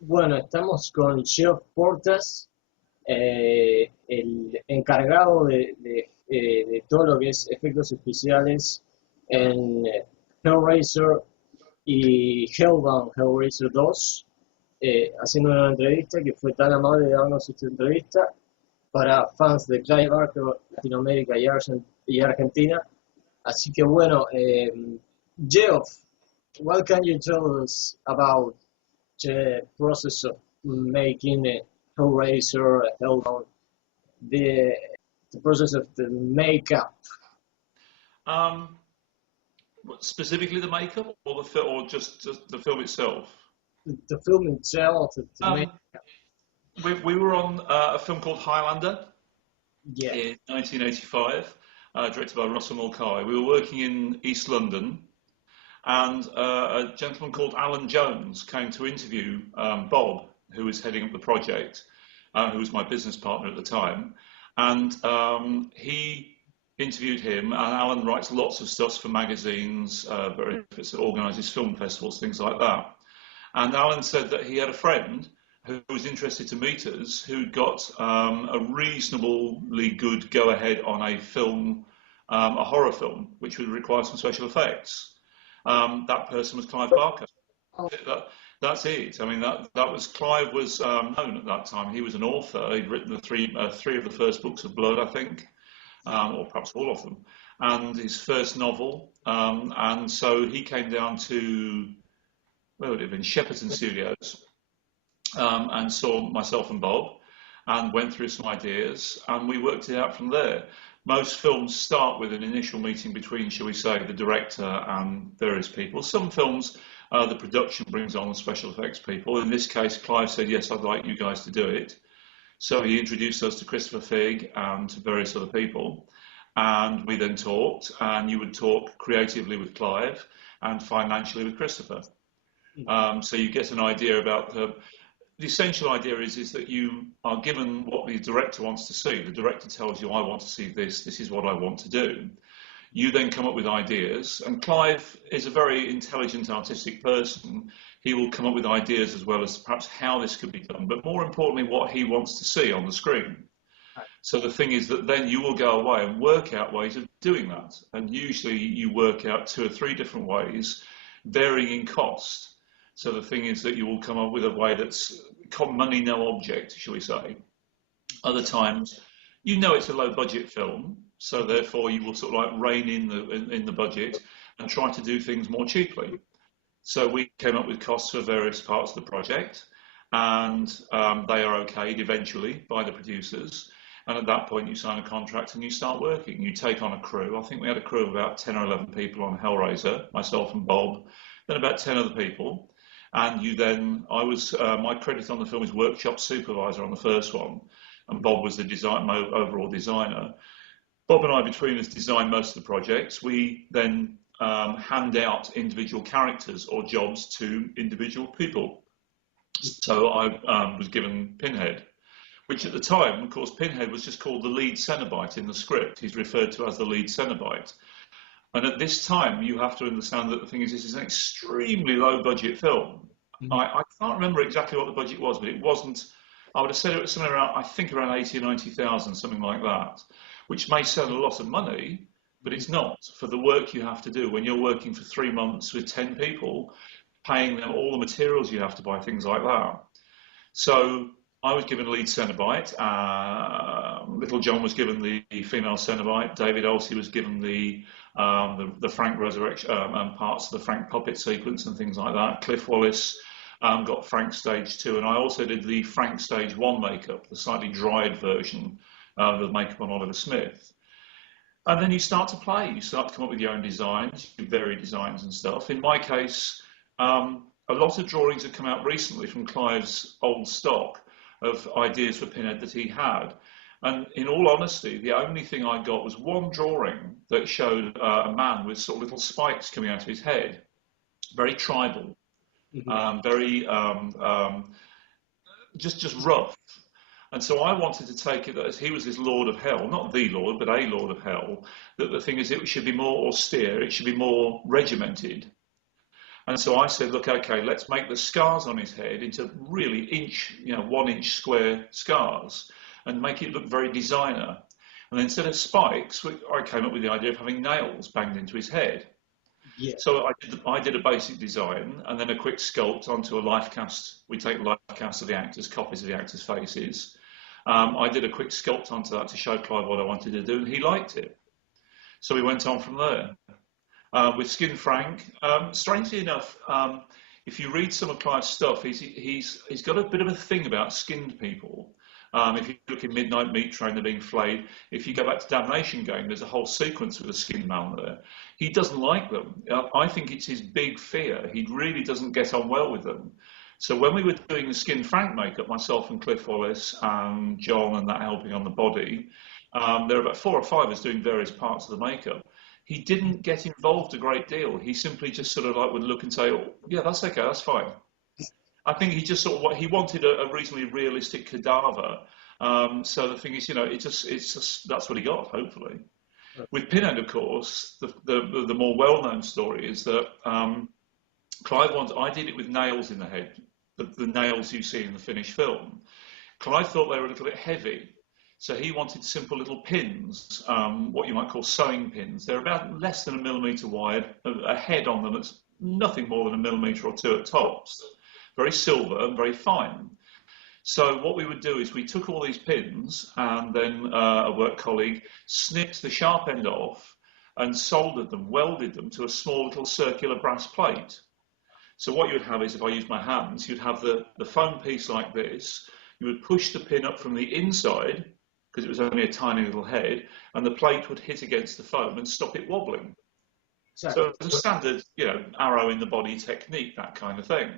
Bueno, estamos con Geoff Portass, el encargado de todo lo que es efectos especiales en Hellraiser y Hellbound, Hellraiser 2, haciendo una entrevista que fue tan amable de darnos esta entrevista para fans de Clive Barker, Latinoamérica y Argentina. Así que bueno, Geoff, what can you tell us about the process of making a Hellraiser, a Hellbound, the the process of the makeup, Um, Specifically the makeup or the film, or just the film itself? the film itself, the make. Um, we were on a film called Highlander Yeah, in 1985, directed by Russell Mulcahy. We were working in East London, and a gentleman called Alan Jones came to interview Bob, who was heading up the project, who was my business partner at the time, and he interviewed him. And Alan writes lots of stuff for magazines, organises film festivals, things like that. And Alan said that he had a friend who was interested to meet us, who'd got a reasonably good go-ahead on a film, a horror film, which would require some special effects. That person was Clive Barker. That's it. I mean, that was Clive was known at that time. He was an author. He'd written the three of the first books of Blood, I think, or perhaps all of them, and his first novel. And so he came down to, where would it have been, Shepperton Studios, and saw myself and Bob, and went through some ideas, and we worked it out from there. Most films start with an initial meeting between, shall we say, the director and various people. Some films, the production brings on the special effects people. In this case, Clive said, yes, I'd like you guys to do it. So he introduced us to Christopher Figg and to various other people. And we then talked, and you would talk creatively with Clive and financially with Christopher. So you get an idea about the essential idea is that you are given what the director wants to see. The director tells you, I want to see this is what I want to do. You then come up with ideas, and Clive is a very intelligent, artistic person. He will come up with ideas as well as perhaps how this could be done, but more importantly, what he wants to see on the screen. So the thing is that then you will go away and work out ways of doing that. And usually you work out 2 or 3 different ways, varying in cost. So the thing is that you will come up with a way that's money, no object, shall we say. Other times, you know it's a low budget film, so therefore you will sort of like rein in the budget and try to do things more cheaply. So we came up with costs for various parts of the project, and they are okayed eventually by the producers. And at that point, you sign a contract and you start working. You take on a crew. I think we had a crew of about 10 or 11 people on Hellraiser, myself and Bob, then about 10 other people. And you then, my credit on the film is workshop supervisor on the first one, and Bob was the overall designer. Bob and I, between us, design most of the projects. We then hand out individual characters or jobs to individual people. So I was given Pinhead, which at the time, of course, Pinhead was just called the lead Cenobite in the script. He's referred to as the lead Cenobite. And at this time, you have to understand that the thing is, this is an extremely low budget film. I can't remember exactly what the budget was, but it wasn't, I would have said it was somewhere around, I think around 80 or 90,000, something like that, which may sound a lot of money, but it's not for the work you have to do when you're working for 3 months with 10 people, paying them all the materials you have to buy, things like that. So I was given lead Cenobite, Little John was given the female Cenobite, David Olsey was given the Frank resurrection parts of the Frank puppet sequence and things like that. Cliff Wallace got Frank stage 2, and I also did the Frank stage 1 makeup, the slightly dried version of the makeup on Oliver Smith. And then you start to play, you start to come up with your own designs, you vary designs and stuff. In my case, a lot of drawings have come out recently from Clive's old stock of ideas for Pinhead that he had. And in all honesty, the only thing I got was one drawing that showed a man with sort of little spikes coming out of his head, very tribal, very just rough. And so I wanted to take it as he was this Lord of Hell, not the Lord, but a Lord of Hell, that the thing is it should be more austere, it should be more regimented. And so I said, look, okay, let's make the scars on his head into really 1 inch square scars and make it look very designer. And then instead of spikes, I came up with the idea of having nails banged into his head. Yeah. So I did a basic design and then a quick sculpt onto a life cast. We take life casts of the actors, copies of the actors' faces. I did a quick sculpt onto that to show Clive what I wanted to do, and he liked it. So we went on from there. With Skin Frank, strangely enough, if you read some of Clive's stuff, he's got a bit of a thing about skinned people. If you look in Midnight Meat Train, they're being flayed. If you go back to Damnation Game, there's a whole sequence with a skinned man there. He doesn't like them. I think it's his big fear. He really doesn't get on well with them. So when we were doing the Skin Frank makeup, myself and Cliff Wallace and John and that helping on the body, there were about 4 or 5 of us doing various parts of the makeup. He didn't get involved a great deal. He simply just sort of like would look and say, oh, yeah, that's okay, that's fine. I think he just sort of he wanted a reasonably realistic cadaver. So the thing is, it's just that's what he got, hopefully. Right. With Pinhead, of course, the more well-known story is that Clive I did it with nails in the head, the nails you see in the finished film. Clive thought they were a little bit heavy. So he wanted simple little pins, what you might call sewing pins. They're about less than 1 millimetre wide, a head on them that's nothing more than 1 millimetre or 2 at tops. Very silver and very fine. So what we would do is we took all these pins and then a work colleague snipped the sharp end off and soldered them, welded them to a small little circular brass plate. So what you would have is, if I use my hands, you'd have the foam piece like this. You would push the pin up from the inside, because it was only a tiny little head, and the plate would hit against the foam and stop it wobbling. So it's a standard, arrow in the body technique, that kind of thing.